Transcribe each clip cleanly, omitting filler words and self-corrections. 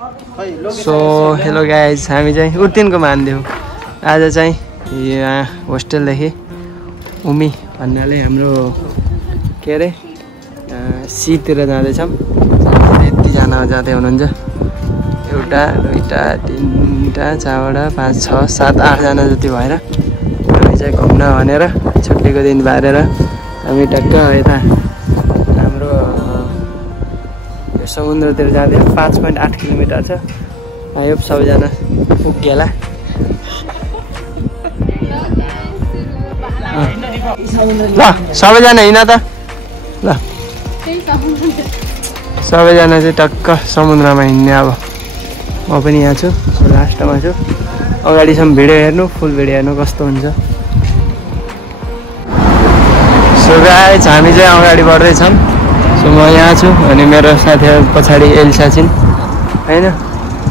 So hello guys, हामी चाहिँ उर्तिनको मान्दियौँ। आज चाहिँ यहाँ होस्टेलदेखि उमी भन्नाले हाम्रो के अरे सीतिर जाँदैछौँ। यतिजना जाँदै हुनुहुन्छ, एउटा दुईवटा तिनवटा चारवटा 5 6 7 8जना जति भएर हामी चाहिँ घुम्न भनेर छुट्टीको दिन बारेर हामी टक्क यता हाम्रो यो समुद्रतिर जाँदै 5.8 किलोमिटर छ। यो सबैजना पुगेला। ल सबैजना हिँड त। ल सबैजना चाहिँ टक्क समुद्रमा हिँड्ने। अब म पनि यहाँ छु, लास्टमा छु। अगाडिसम्म भिडियो हेर्नु, फुल भिडियो हेर्नु कस्तो हुन्छ। सो गाइज, हामी चाहिँ अगाडि बढ्दैछौँ। सो म यहाँ छु अनि मेरो साथीहरू पछाडि एल्सा छिन् होइन,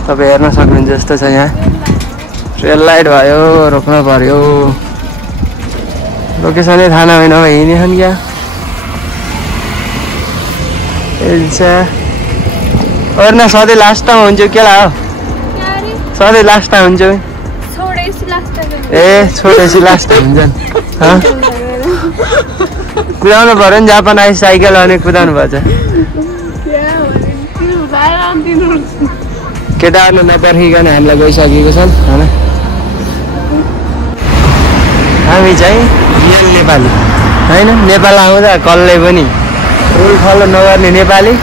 तपाईँ हेर्न सक्नुहुन्छ जस्तो छ। यहाँ रेल लाइट भयो, रोक्न पर्यो। लोकेसनै थाहा नभएन हिँडेछन् क्या एल्सा। और न सधैँ लास्टमा हुन्छु केला हो, सधैँ लास्टमा हुन्छु। ए छोडेपछि लास्ट हुन्छन्। कुदाउनु पर्यो नि, जापान आइ साइकल अनि कुदाउनु पर्छ। केटाहरू नपर्खिकन हामीलाई गइसकेको छन् होइन। हामी चाहिँ रियल नेपाली होइन। नेपाल आउँदा कसले पनि रुल फलो नगर्ने नेपाली।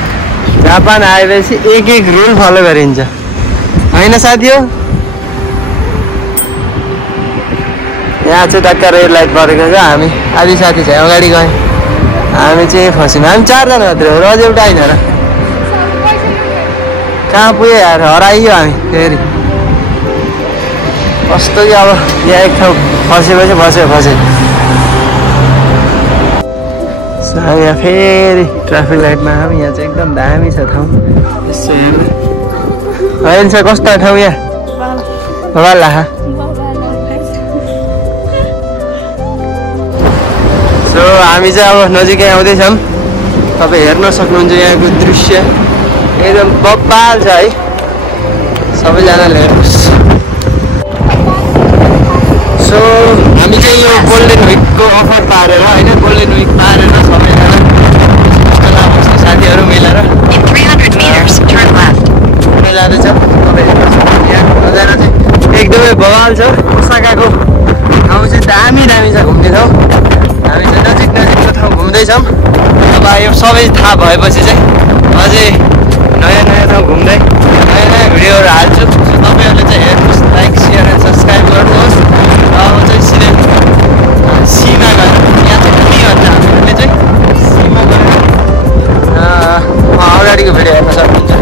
जापान आएपछि एक रुल फलो गरिन्छ होइन साथी हो। यहाँ चाहिँ टक्क रेड लाइट परेको छ। हामी आधी साथी चाहिँ अगाडि गयौँ, हामी चाहिँ फस्यौँ। हामी 4जना मात्रै हो, रोज एउटा होइन र। कहाँ पुग्यो यार, हराइयो हामी फेरि। कस्तो कि अब यहाँ एक ठाउँ फसेपछि फसे। हामी यहाँ फेरि ट्राफिक लाइटमा हामी। यहाँ चाहिँ एकदम दामी छ ठाउँ। यसो हेर्नु छ कस्तो ठाउँ यहाँ वाला। सो हामी चाहिँ अब नजिकै आउँदैछौँ। तपाईँ हेर्न सक्नुहुन्छ यहाँको दृश्य एकदम बब्बाल छ है। सबैजनाले हेर्नुहोस्। सो हामी चाहिँ यो गोल्डन विकको अफर पारेर होइन, गोल्डन विक पारेर सबैजना साथीहरू मिलेर घुम्न जाँदैछ। तपाईँ हेर्न सक्नुहुन्छ यहाँको नजारा चाहिँ एकदमै बवाल छ। ओसाकाको ठाउँ चाहिँ दामी छ घुम्ने ठाउँ। हामी चाहिँ नजिकको ठाउँ घुम्दैछौँ। अब यो सबै थाहा भएपछि चाहिँ अझै नयाँ ठाउँ घुम्दै नयाँ भिडियोहरू हाल्छु। तपाईँहरूले चाहिँ हेर्नुहोस्, लाइक सेयर एन्ड सब्सक्राइब गर्नुहोस्। अब चाहिँ सिधै सीमा गएर यहाँ चाहिँ उमी भन्छ हामीले चाहिँ सीमा गएर अगाडिको भिडियो हेर्न सक्नुहुन्छ।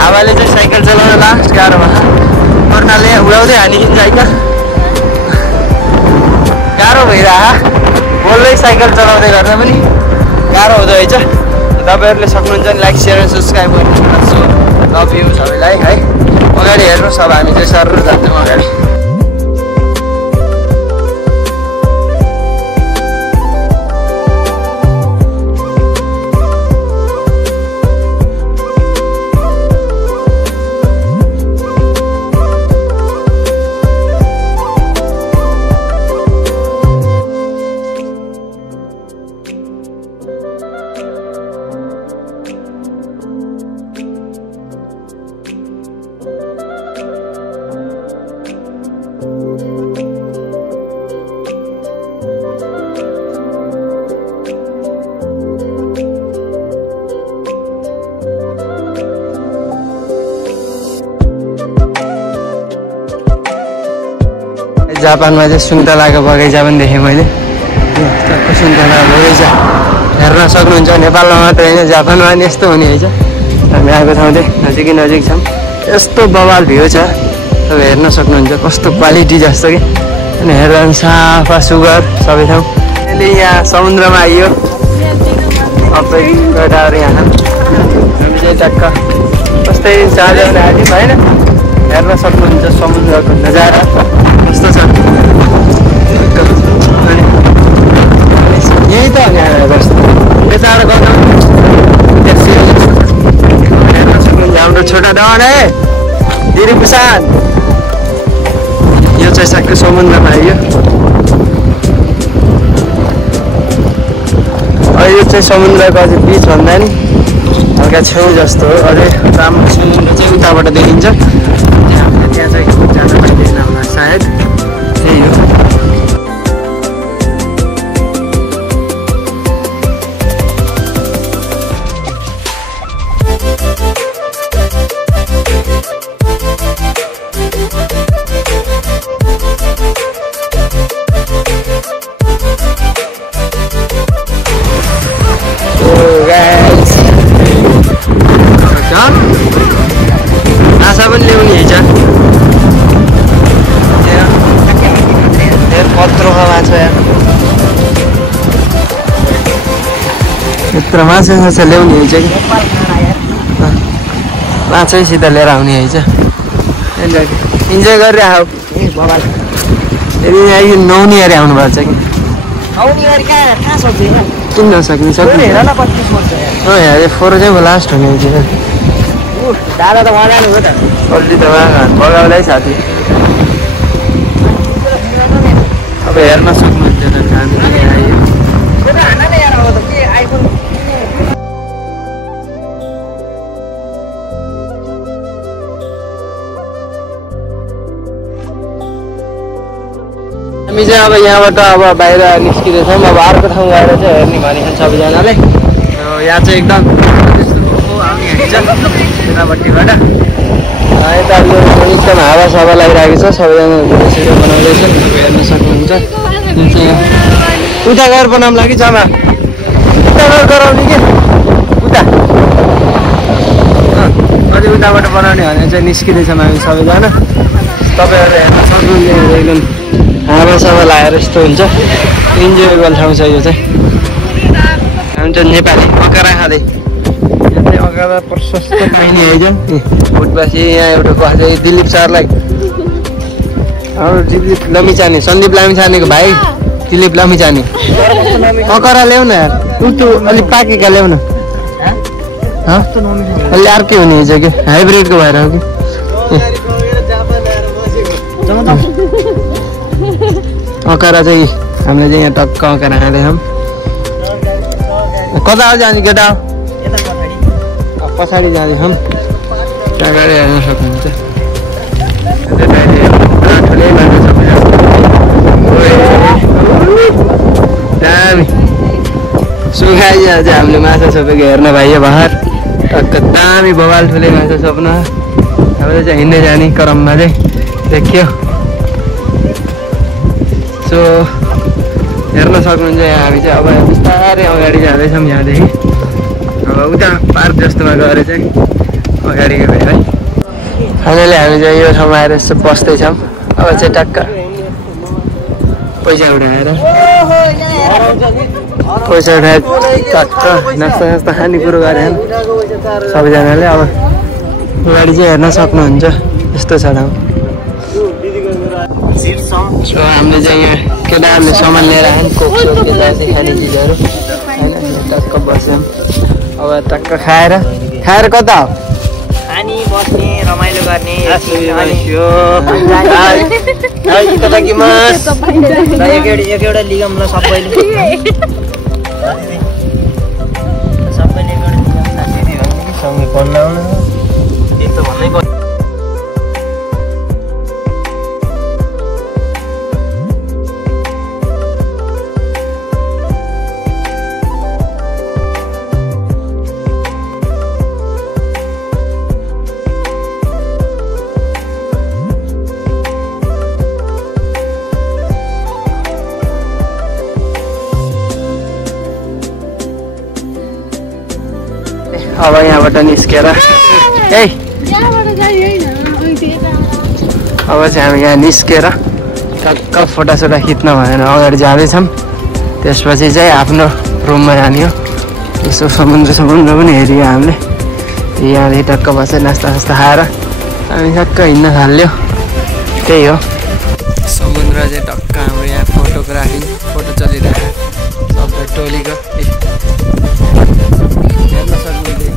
हावाले चाहिँ साइकल चलाउन लास्ट गाह्रो भयो। कर्नाले उडाउँदै हानिदिन्छ होइन, गाह्रो भइरह। बोल्दै साइकल चलाउँदै गर्दा पनि गाह्रो हुँदो रहेछ। तपाईँहरूले सक्नुहुन्छ नि लाइक सेयर एन्ड सब्सक्राइब गर्नु। लभ यु सबैलाई है। अगाडि हेर्नुहोस्, अब हामी चाहिँ सरर जान्छौँ अगाडि। जापानमा चाहिँ सुन्तलाको बगैँचा पनि देखेँ मैले। टक्क सुन्तला बगैँचा हेर्न सक्नुहुन्छ। नेपालमा मात्रै होइन, जापानमा पनि यस्तो हुने रहेछ। हामी आएको ठाउँ चाहिँ नजिक छौँ। यस्तो बवाल भ्यू छ, तपाईँ हेर्न सक्नुहुन्छ। कस्तो क्वालिटी जस्तो कि। अनि हेर्दा पनि सफा सुगर सबै ठाउँ। अहिले यहाँ समुद्रमा आइयो सबै केटाहरू यहाँ। हामी चाहिँ टक्क कस्तै चार्जर हाल्यौँ होइन। हेर्न सक्नुहुन्छ समुद्रको नजारा कस्तो छ। यही त कस्तो बेचारा गर्दा हेर्न सक्नुहुन्छ हाम्रो छोटा डन है। गिरिप्रसाद यो चाहिँ साक्कै समुद्रमा आइयो यो चाहिँ समुद्रको अझै बिच भन्दा नि हल्का छेउ जस्तो हो अझै राम्रो समुद्र चाहिँ उताबाट देखिन्छ हामीले त्यहाँ चाहिँ जान पाइँदैन होला सायद त्यही हो माछा पनि ल्याउने है कत्रो माछा यार यत्रो माछा ल्याउने है कि माछै सिधा लिएर आउने है इन्जोय गरेर आऊ यदि नुहाउने गरी आउनु भएको छ कि किन नसक्ने सक्ने फोर चाहिँ लास्ट हुने दादा त मजा हो त अलि त बगाउलाई साथी अब हेर्न सक्नुहुन्छ हामीले आयो हामी चाहिँ अब यहाँबाट अब बाहिर निस्किँदैछौँ अब अर्को ठाउँ गएर चाहिँ हेर्ने भनेको सबैजनाले यहाँ चाहिँ एकदम यतापट्टिबाट यता एकदम हावासावा लागिरहेको छ सबैजना भिडियो बनाउँदैछ हेर्न सक्नुहुन्छ उता गएर बनाउनु लागि जम्मा उता गएर गराउने कि उता अझै उताबाट बनाउने भने चाहिँ निस्किँदैछौँ हामी सबैजना तपाईँहरू हेर्न सक्नुहुन्छ एकदम हावासावा लगाएर यस्तो हुन्छ इन्जोयबल ठाउँ छ यो चाहिँ हामी चाहिँ नेपाली अकरा खाँदै अगाडा प्रशस्त पाइने आइज उठपछि यहाँ एउटा कसै दिलीप सरलाई दिलीप लमिचाने सन्दीप लामिछानेको भाइ दिलीप लमिचाने अकरा ल्याउ न यार उतो अलिक पाकेका ल्याउ न अलि अर्कै हुने हिजो कि हाइब्रिडको भएर हो कि अकरा चाहिँ हामीले चाहिँ यहाँ टक्क अकरा खाँदैछौँ कता हो जाने केटा पछाडि जाँदैछौँ त्यहाँ गाडी हेर्न सक्नुहुन्छ ठुलै मान्छे दामी सुखाइदियो चाहिँ हामीले माछा सबैको हेर्न पाइयो बाहिर टक्क दामी बवाल ठुलै माछा सप्न हामीले चाहिँ हिँड्दै जाने क्रममा चाहिँ देखियो सो हेर्न सक्नुहुन्छ यहाँ हामी चाहिँ अब बिस्तारै अगाडि जाँदैछौँ यहाँदेखि अब उता पार्क जस्तोमा गएर चाहिँ अगाडि गयो है फाइनली हामी चाहिँ यो ठाउँमा आएर यसो बस्दैछौँ अब चाहिँ टक्क पैसा उठाएर टक्क नास्ता सास्ता खानेकुरो गरेर सबैजनाले अब अगाडि चाहिँ हेर्न सक्नुहुन्छ यस्तो छ ठाउँ सो हामीले चाहिँ यहाँ केटाहरूले सामान लिएर आयो कोक सोक चाहिँ खाने चिजहरू होइन टक्क बस्छौँ अब टक्क खाएर कता हो खानी बस्ने रमाइलो गर्ने एउटा लिगम ल सबैले सँगै पढ्न आउनु भन्दै अब यहाँबाट निस्केर अब चाहिँ हामी यहाँ निस्केर टक्क फोटासोटा खिच्न भनेर अगाडि जाँदैछौँ त्यसपछि चाहिँ आफ्नो रुममा जाने हो यसो समुद्र पनि हेऱ्यो हामीले यहाँदेखि टक्क बसेर नास्ता सास्ता खाएर हामी टक्क हिँड्न थाल्यो त्यही हो समुद्र चाहिँ टक्क हाम्रो यहाँ फोटोग्राफी फोटो चलिरहेको सबै टोलीको हेर्न सक्नुहुन्छ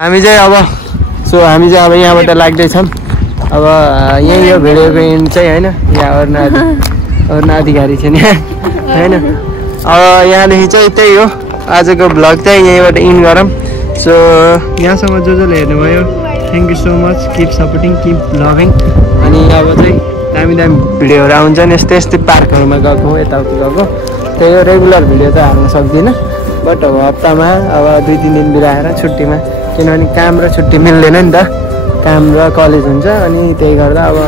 हामी चाहिँ अब अब यहाँबाट लाग्दैछौँ अब यहीँ यो भिडियोको एन्ड चाहिँ होइन यहाँ अर्ना अधिकारी छ नि होइन अब यहाँदेखि चाहिँ त्यही हो आजको भ्लग चाहिँ यहीँबाट इन्ड गरौँ सो यहाँसम्म जसले हेर्नुभयो thank you so much keep supporting keep loving अनि अब चाहिँ दामी भिडियोहरू आउँछ नि यस्तै पार्कहरूमा गएको यताउति गएको त्यही हो रेगुलर भिडियो त हाल्न सक्दिनँ बट अब हप्तामा अब 2-3 दिन बिराएर छुट्टीमा किनभने काम र छुट्टी मिल्दैन नि त काम र कलेज हुन्छ अनि त्यही गर्दा अब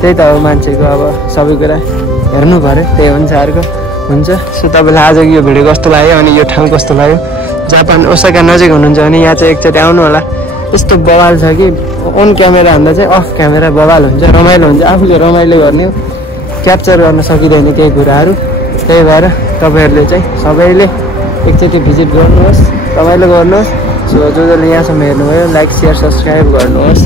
त्यही त हो मान्छेको अब सबै कुरा हेर्नु पऱ्यो त्यही अनुसारको हुन्छ सो तपाईँलाई आजको यो भिडियो कस्तो लाग्यो अनि यो ठाउँ कस्तो लाग्यो जापान ओसाका नजिक हुनुहुन्छ भने यहाँ चाहिँ एकचोटि आउनु होला यस्तो बवाल छ कि अन क्यामेरा भन्दा चाहिँ अफ क्यामेरा बवाल हुन्छ रमाइलो हुन्छ आफूले रमाइलो गर्ने हो क्याप्चर गर्न सकिँदैन केही कुराहरू त्यही भएर तपाईँहरूले चाहिँ सबैले एकचोटि भिजिट गर्नुहोस् रमाइलो गर्नुहोस् सो जसले यहाँसम्म हेर्नुभयो लाइक सेयर सब्सक्राइब गर्नुहोस्